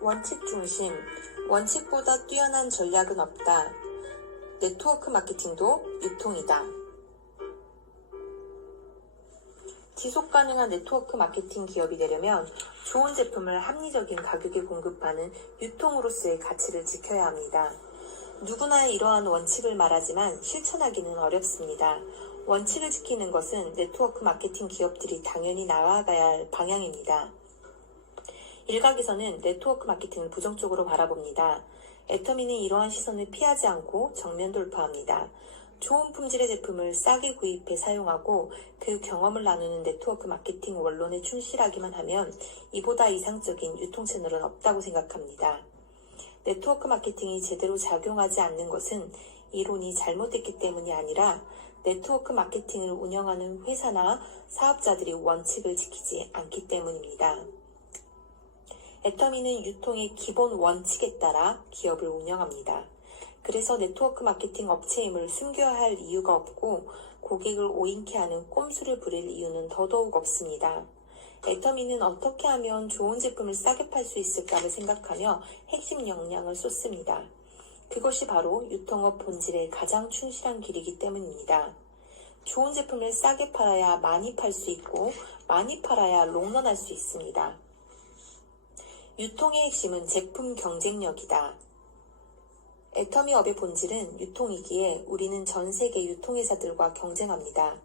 원칙 중심, 원칙보다 뛰어난 전략은 없다. 네트워크 마케팅도 유통이다. 지속 가능한 네트워크 마케팅 기업이 되려면 좋은 제품을 합리적인 가격에 공급하는 유통으로서의 가치를 지켜야 합니다. 누구나 이러한 원칙을 말하지만 실천하기는 어렵습니다. 원칙을 지키는 것은 네트워크 마케팅 기업들이 당연히 나아가야 할 방향입니다. 일각에서는 네트워크 마케팅을 부정적으로 바라봅니다. 애터미는 이러한 시선을 피하지 않고 정면 돌파합니다. 좋은 품질의 제품을 싸게 구입해 사용하고 그 경험을 나누는 네트워크 마케팅 원론에 충실하기만 하면 이보다 이상적인 유통 채널은 없다고 생각합니다. 네트워크 마케팅이 제대로 작용하지 않는 것은 이론이 잘못됐기 때문이 아니라 네트워크 마케팅을 운영하는 회사나 사업자들이 원칙을 지키지 않기 때문입니다. 애터미는 유통의 기본 원칙에 따라 기업을 운영합니다. 그래서 네트워크 마케팅 업체임을 숨겨야 할 이유가 없고 고객을 오인케 하는 꼼수를 부릴 이유는 더더욱 없습니다. 애터미는 어떻게 하면 좋은 제품을 싸게 팔 수 있을까를 생각하며 핵심 역량을 쏟습니다. 그것이 바로 유통업 본질에 가장 충실한 길이기 때문입니다. 좋은 제품을 싸게 팔아야 많이 팔 수 있고 많이 팔아야 롱런할 수 있습니다. 유통의 핵심은 제품 경쟁력이다. 애터미업의 본질은 유통이기에 우리는 전 세계 유통회사들과 경쟁합니다.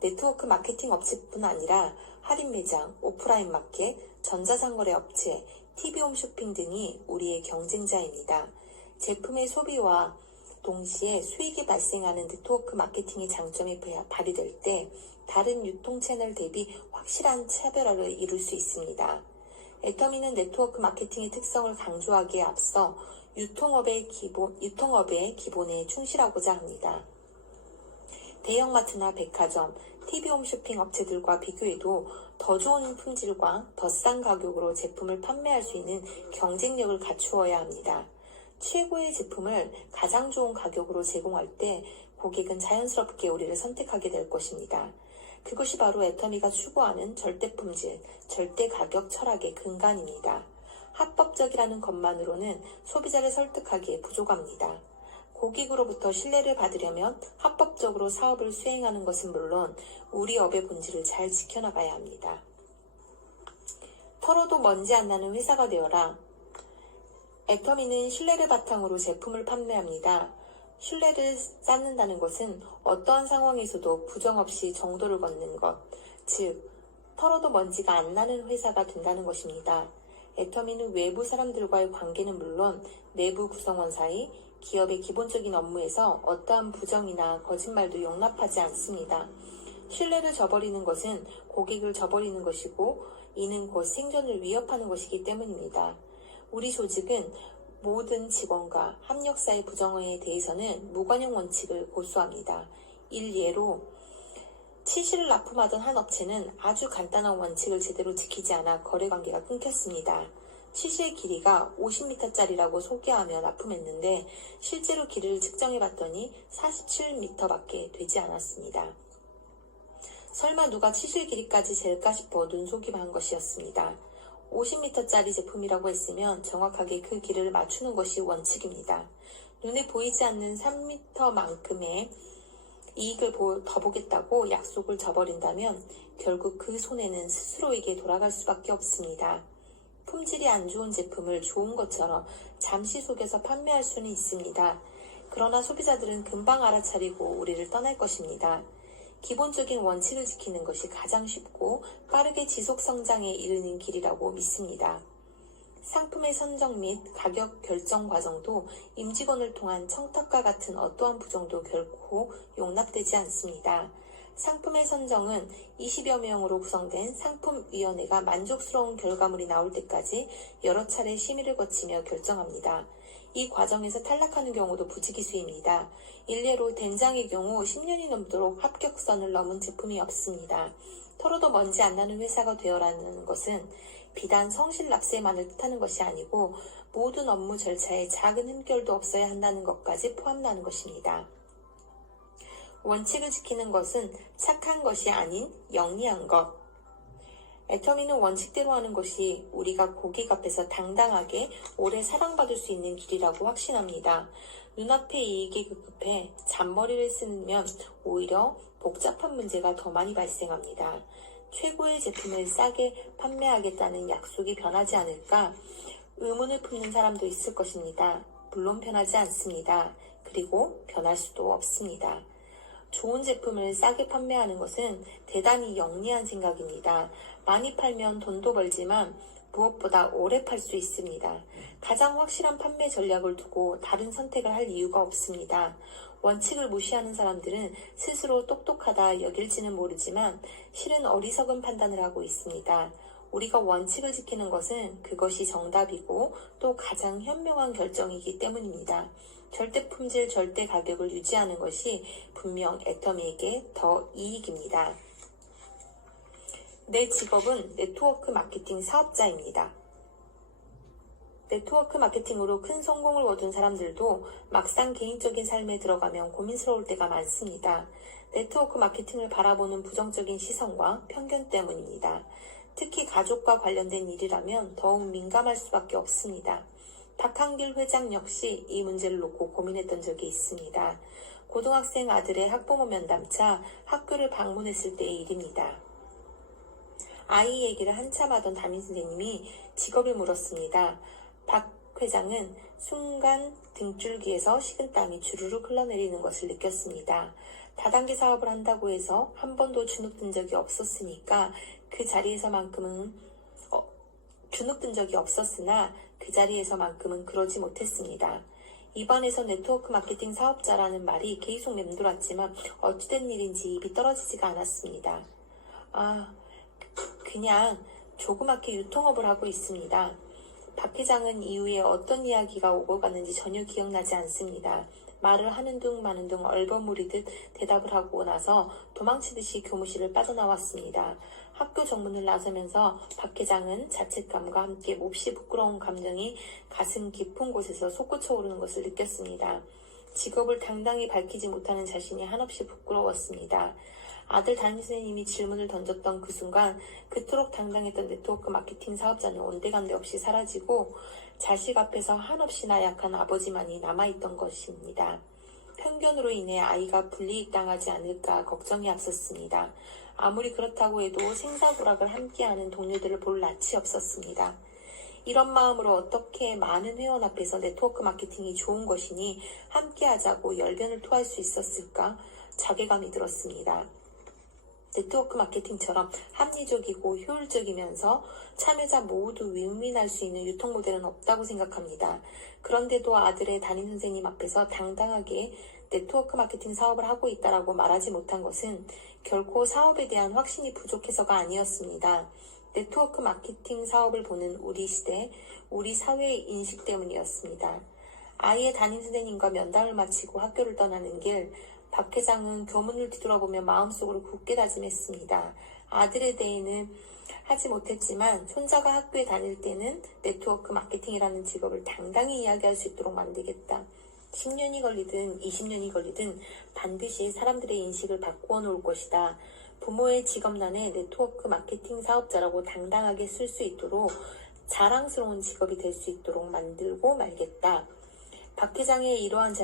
네트워크 마케팅 업체뿐 아니라 할인 매장, 오프라인 마켓, 전자상거래 업체, TV홈 쇼핑 등이 우리의 경쟁자입니다. 제품의 소비와 동시에 수익이 발생하는 네트워크 마케팅의 장점이 발휘될 때 다른 유통 채널 대비 확실한 차별화를 이룰 수 있습니다. 애터미는 네트워크 마케팅의 특성을 강조하기에 앞서 유통업의 기본에 충실하고자 합니다. 대형마트나 백화점, TV홈 쇼핑 업체들과 비교해도 더 좋은 품질과 더 싼 가격으로 제품을 판매할 수 있는 경쟁력을 갖추어야 합니다. 최고의 제품을 가장 좋은 가격으로 제공할 때 고객은 자연스럽게 우리를 선택하게 될 것입니다. 그것이 바로 애터미가 추구하는 절대 품질, 절대 가격 철학의 근간입니다. 합법적이라는 것만으로는 소비자를 설득하기에 부족합니다. 고객으로부터 신뢰를 받으려면 합법적으로 사업을 수행하는 것은 물론 우리 업의 본질을 잘 지켜나가야 합니다. 털어도 먼지 안 나는 회사가 되어라. 애터미는 신뢰를 바탕으로 제품을 판매합니다. 신뢰를 쌓는다는 것은 어떠한 상황에서도 부정 없이 정도를 걷는 것, 즉 털어도 먼지가 안 나는 회사가 된다는 것입니다. 애터미는 외부 사람들과의 관계는 물론 내부 구성원 사이, 기업의 기본적인 업무에서 어떠한 부정이나 거짓말도 용납하지 않습니다. 신뢰를 저버리는 것은 고객을 저버리는 것이고 이는 곧 생존을 위협하는 것이기 때문입니다. 우리 조직은 모든 직원과 합력사의 부정에 대해서는 무관용 원칙을 고수합니다. 일예로 치실을 납품하던 한 업체는 아주 간단한 원칙을 제대로 지키지 않아 거래관계가 끊겼습니다. 치실 길이가 50m짜리라고 소개하며 납품했는데 실제로 길이를 측정해봤더니 47m밖에 되지 않았습니다. 설마 누가 치실 길이까지 잴까 싶어 눈속임한 것이었습니다. 50m짜리 제품이라고 했으면 정확하게 그 길이를 맞추는 것이 원칙입니다. 눈에 보이지 않는 3m만큼의 이익을 더 보겠다고 약속을 저버린다면 결국 그 손해는 스스로에게 돌아갈 수밖에 없습니다. 품질이 안 좋은 제품을 좋은 것처럼 잠시 속여서 판매할 수는 있습니다. 그러나 소비자들은 금방 알아차리고 우리를 떠날 것입니다. 기본적인 원칙을 지키는 것이 가장 쉽고 빠르게 지속 성장에 이르는 길이라고 믿습니다. 상품의 선정 및 가격 결정 과정도 임직원을 통한 청탁과 같은 어떠한 부정도 결코 용납되지 않습니다. 상품의 선정은 20여 명으로 구성된 상품위원회가 만족스러운 결과물이 나올 때까지 여러 차례 심의를 거치며 결정합니다. 이 과정에서 탈락하는 경우도 부지기수입니다. 일례로 된장의 경우 10년이 넘도록 합격선을 넘은 제품이 없습니다. 털어도 먼지 안 나는 회사가 되어라는 것은 비단 성실납세만을 뜻하는 것이 아니고 모든 업무 절차에 작은 흠결도 없어야 한다는 것까지 포함나는 것입니다. 원칙을 지키는 것은 착한 것이 아닌 영리한 것. 애터미는 원칙대로 하는 것이 우리가 고객 앞에서 당당하게 오래 사랑받을 수 있는 길이라고 확신합니다. 눈앞의 이익이 급급해 잔머리를 쓰면 오히려 복잡한 문제가 더 많이 발생합니다. 최고의 제품을 싸게 판매하겠다는 약속이 변하지 않을까 의문을 품는 사람도 있을 것입니다. 물론 변하지 않습니다. 그리고 변할 수도 없습니다. 좋은 제품을 싸게 판매하는 것은 대단히 영리한 생각입니다. 많이 팔면 돈도 벌지만 무엇보다 오래 팔 수 있습니다. 가장 확실한 판매 전략을 두고 다른 선택을 할 이유가 없습니다. 원칙을 무시하는 사람들은 스스로 똑똑하다 여길지는 모르지만 실은 어리석은 판단을 하고 있습니다. 우리가 원칙을 지키는 것은 그것이 정답이고 또 가장 현명한 결정이기 때문입니다. 절대 품질, 절대 가격을 유지하는 것이 분명 애터미에게 더 이익입니다. 내 직업은 네트워크 마케팅 사업자입니다. 네트워크 마케팅으로 큰 성공을 거둔 사람들도 막상 개인적인 삶에 들어가면 고민스러울 때가 많습니다. 네트워크 마케팅을 바라보는 부정적인 시선과 편견 때문입니다. 특히 가족과 관련된 일이라면 더욱 민감할 수밖에 없습니다. 박한길 회장 역시 이 문제를 놓고 고민했던 적이 있습니다. 고등학생 아들의 학부모 면담차 학교를 방문했을 때의 일입니다. 아이 얘기를 한참 하던 담임선생님이 직업을 물었습니다. 박 회장은 순간 등줄기에서 식은땀이 주르륵 흘러내리는 것을 느꼈습니다. 다단계 사업을 한다고 해서 한 번도 주눅든 적이 없었으니까 주눅든 적이 없었으나 그 자리에서만큼은 그러지 못했습니다. 입안에서 네트워크 마케팅 사업자라는 말이 계속 맴돌았지만 어찌된 일인지 입이 떨어지지가 않았습니다. 그냥 조그맣게 유통업을 하고 있습니다. 박 회장은 이후에 어떤 이야기가 오고 갔는지 전혀 기억나지 않습니다. 말을 하는 둥 마는 둥 얼버무리듯 대답을 하고 나서 도망치듯이 교무실을 빠져나왔습니다. 학교 정문을 나서면서 박 회장은 자책감과 함께 몹시 부끄러운 감정이 가슴 깊은 곳에서 솟구쳐 오르는 것을 느꼈습니다. 직업을 당당히 밝히지 못하는 자신이 한없이 부끄러웠습니다. 아들 담임선생님이 질문을 던졌던 그 순간 그토록 당당했던 네트워크 마케팅 사업자는 온데간데 없이 사라지고 자식 앞에서 한없이 나약한 아버지만이 남아있던 것입니다. 편견으로 인해 아이가 불이익당하지 않을까 걱정이 앞섰습니다. 아무리 그렇다고 해도 생사부락을 함께하는 동료들을 볼 낯이 없었습니다. 이런 마음으로 어떻게 많은 회원 앞에서 네트워크 마케팅이 좋은 것이니 함께하자고 열변을 토할 수 있었을까 자괴감이 들었습니다. 네트워크 마케팅처럼 합리적이고 효율적이면서 참여자 모두 윈윈할 수 있는 유통 모델은 없다고 생각합니다. 그런데도 아들의 담임선생님 앞에서 당당하게 네트워크 마케팅 사업을 하고 있다라고 말하지 못한 것은 결코 사업에 대한 확신이 부족해서가 아니었습니다. 네트워크 마케팅 사업을 보는 우리 시대, 우리 사회의 인식 때문이었습니다. 아이의 담임선생님과 면담을 마치고 학교를 떠나는 길, 박 회장은 교문을 뒤돌아보며 마음속으로 굳게 다짐했습니다. 아들에 대해는 하지 못했지만 손자가 학교에 다닐 때는 네트워크 마케팅이라는 직업을 당당히 이야기할 수 있도록 만들겠다. 10년이 걸리든 20년이 걸리든 반드시 사람들의 인식을 바꾸어 놓을 것이다. 부모의 직업란에 네트워크 마케팅 사업자라고 당당하게 쓸 수 있도록 자랑스러운 직업이 될 수 있도록 만들고 말겠다. 박 회장의 이러한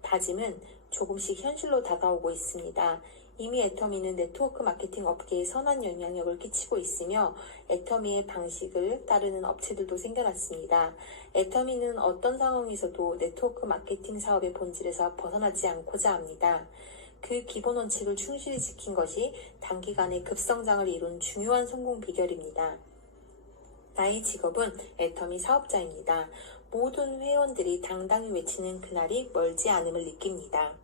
다짐은 조금씩 현실로 다가오고 있습니다. 이미 애터미는 네트워크 마케팅 업계에 선한 영향력을 끼치고 있으며 애터미의 방식을 따르는 업체들도 생겨났습니다. 애터미는 어떤 상황에서도 네트워크 마케팅 사업의 본질에서 벗어나지 않고자 합니다. 그 기본 원칙을 충실히 지킨 것이 단기간에 급성장을 이룬 중요한 성공 비결입니다. 나의 직업은 애터미 사업자입니다. 모든 회원들이 당당히 외치는 그날이 멀지 않음을 느낍니다.